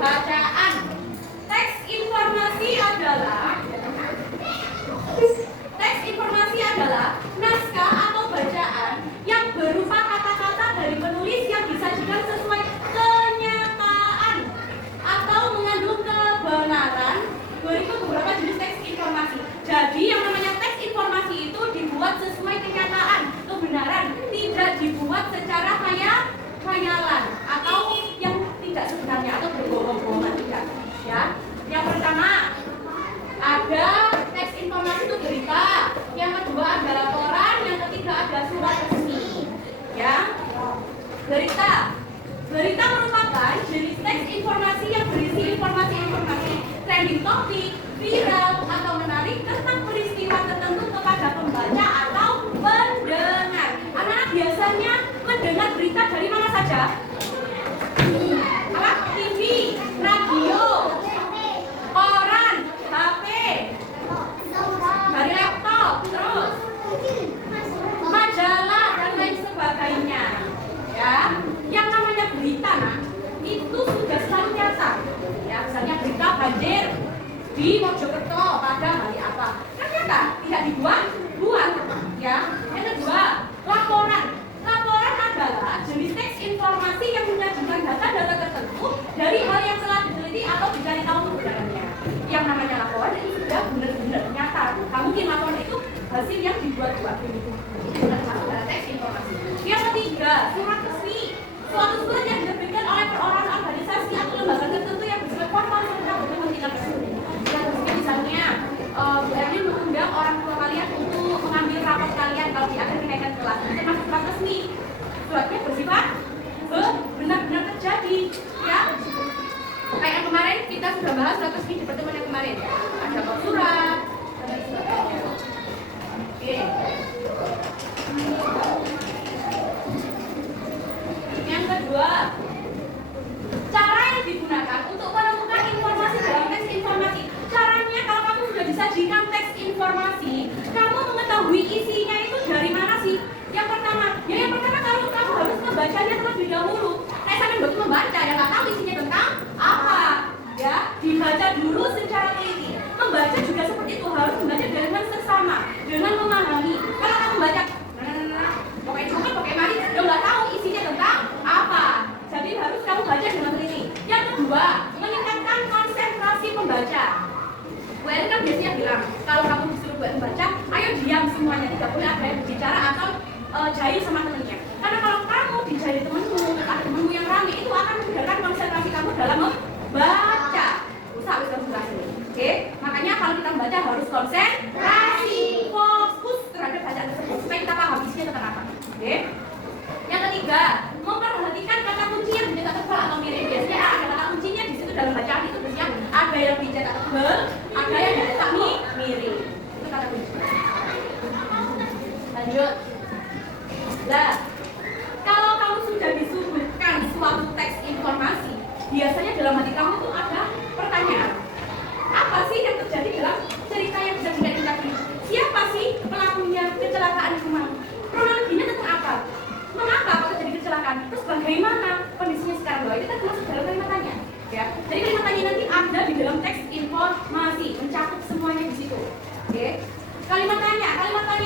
Bacaan. Teks informasi adalah naskah atau bacaan yang berupa kata-kata dari penulis yang disajikan sesuai kenyataan atau mengandung kebenaran. Berikut beberapa jenis teks informasi. Jadi yang namanya teks informasi itu dibuat sesuai kenyataan, kebenaran, tidak dibuat secara khayalan atau yang tidak sebenarnya atau berbohong-bohongan, tidak. Ya. Yang pertama ada teks informasi itu berita, yang kedua ada laporan, yang ketiga ada surat resmi. Ya. Berita merupakan jenis teks informasi yang berisi informasi-informasi trending topik, viral atau menarik tentang peristiwa tertentu kepada pembaca atau pendengar. Anak-anak biasanya mendengar berita dari mana saja? TV, radio, koran, HP, dari laptop, terus majalah dan lain sebagainya. Ya, yang namanya berita, itu sudah selalu nyata. Ya, misalnya berita banjir di Mojokerto pada hari apa? Ternyata tidak dibuat. Ya, yang kedua laporan. Laporan adalah jenis teks informasi yang menyajikan data-data tertentu dari hal yang telah diteliti atau dicari tahu kebenarannya. Yang namanya laporan itu sudah benar-benar nyata. Kamu mungkin laporan itu hasil yang dibuat-buat begitu. Itu adalah teks informasi. Yang ketiga, surat resmi. Suatu surat yang diterbitkan oleh perorangan, organisasi atau lembaga tertentu yang bersifat formal serta berkepentingan resmi. Yang resmi misalnya, Bu Erwin mengundang orang tua kalian untuk mengambil rapor kalian kalau di akhir kenaikan kelas. Itu termasuk surat resmi. Suratnya bersifat benar-benar terjadi, ya. Kayak kemarin kita sudah bahas surat resmi di pertemuan yang kemarin. Ada surat. Oke. Yang kedua, cara yang digunakan untuk menemukan informasi dalam teks informasi. Caranya kalau kamu sudah disajikan teks informasi, kamu mengetahui isinya itu dari mana sih? Yang pertama kalau kamu harus membacanya terlebih dahulu. Kayak sampai baru membaca ya nggak tahu isinya tentang apa. Ya, dibaca dulu secara teliti. Membaca juga seperti itu, harus membaca dengan seksama, dengan memahami. Kalau kamu baca pakai mari, udah nggak tahu isinya tentang apa. Jadi harus kamu baca dengan teliti. Yang kedua, meningkatkan konsentrasi pembaca. Bu Erin kan biasanya bilang, kalau kamu disuruh buat membaca, ayo diam semuanya, tidak boleh ada yang berbicara atau jahil sama temennya. Karena kalau kamu dijahil temenmu yang ramai, itu akan memudahkan konsentrasi kamu dalam membaca. Konsentrasi. Oke, makanya kalau kita membaca harus konsentrasi, fokus terhadap bacaan tersebut supaya kita paham isinya tentang apa. Oke. Yang ketiga, memperhatikan kata kunci yang dicetak tebal atau mirip. Biasanya ada kata kuncinya di situ dalam bacaan itu biasanya ada yang dicetak tebal, ada yang dicetak mirip. Itu kata kunci. Lanjut. Nah, kalau kamu sudah disuguhkan suatu teks informasi, biasanya dalam hati kamu itu ada pertanyaan. Apa sih yang terjadi dalam cerita yang sedang kita ini? Siapa sih pelakunya kecelakaan kemarin? Kronologinya tentang apa? Mengapa kok terjadi kecelakaan? Terus bagaimana kondisinya sekarang? Itu kan termasuk dalam kalimat tanya. Ya. Jadi kalimat tanya nanti ada di dalam teks informasi, mencakup semuanya di situ. Oke. Kalimat tanya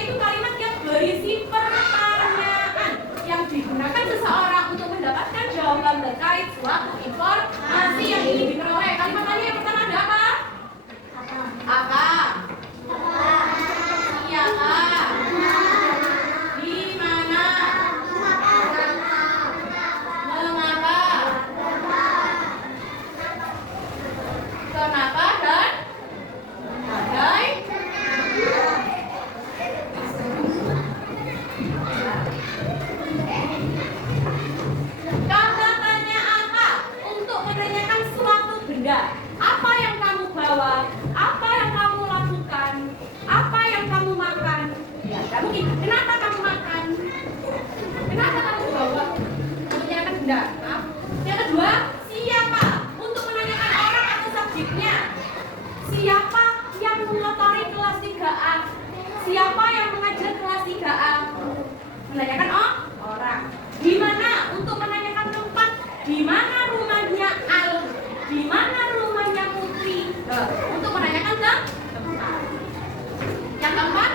itu kalimat yang berisi pertanyaan yang digunakan seseorang untuk mendapatkan jawaban terkait suatu informasi yang ingin diperoleh. Kalimat tanya yang pertama ada apa? Apa? Siapa? Di mana? Mengapa? Kenapa dan kata tanya apa? Untuk menanyakan suatu benda. Apa yang kamu bawa? Apa yang kamu lakukan? Apa yang kamu makan? Ya, tidak mungkin. Kenapa kamu makan? Kenapa kamu bawa? Menanyakan benda. Maaf. Yang kedua, siapa? Untuk menanyakan orang atau subjeknya. Siapa yang mengotori kelas 3A? Siapa yang mengajar kelas 3A? Menanyakan orang. Di mana? Untuk menanyakan tempat. Di mana rumahnya Al? Di untuk menanyakan ke tempat. Yang keempat,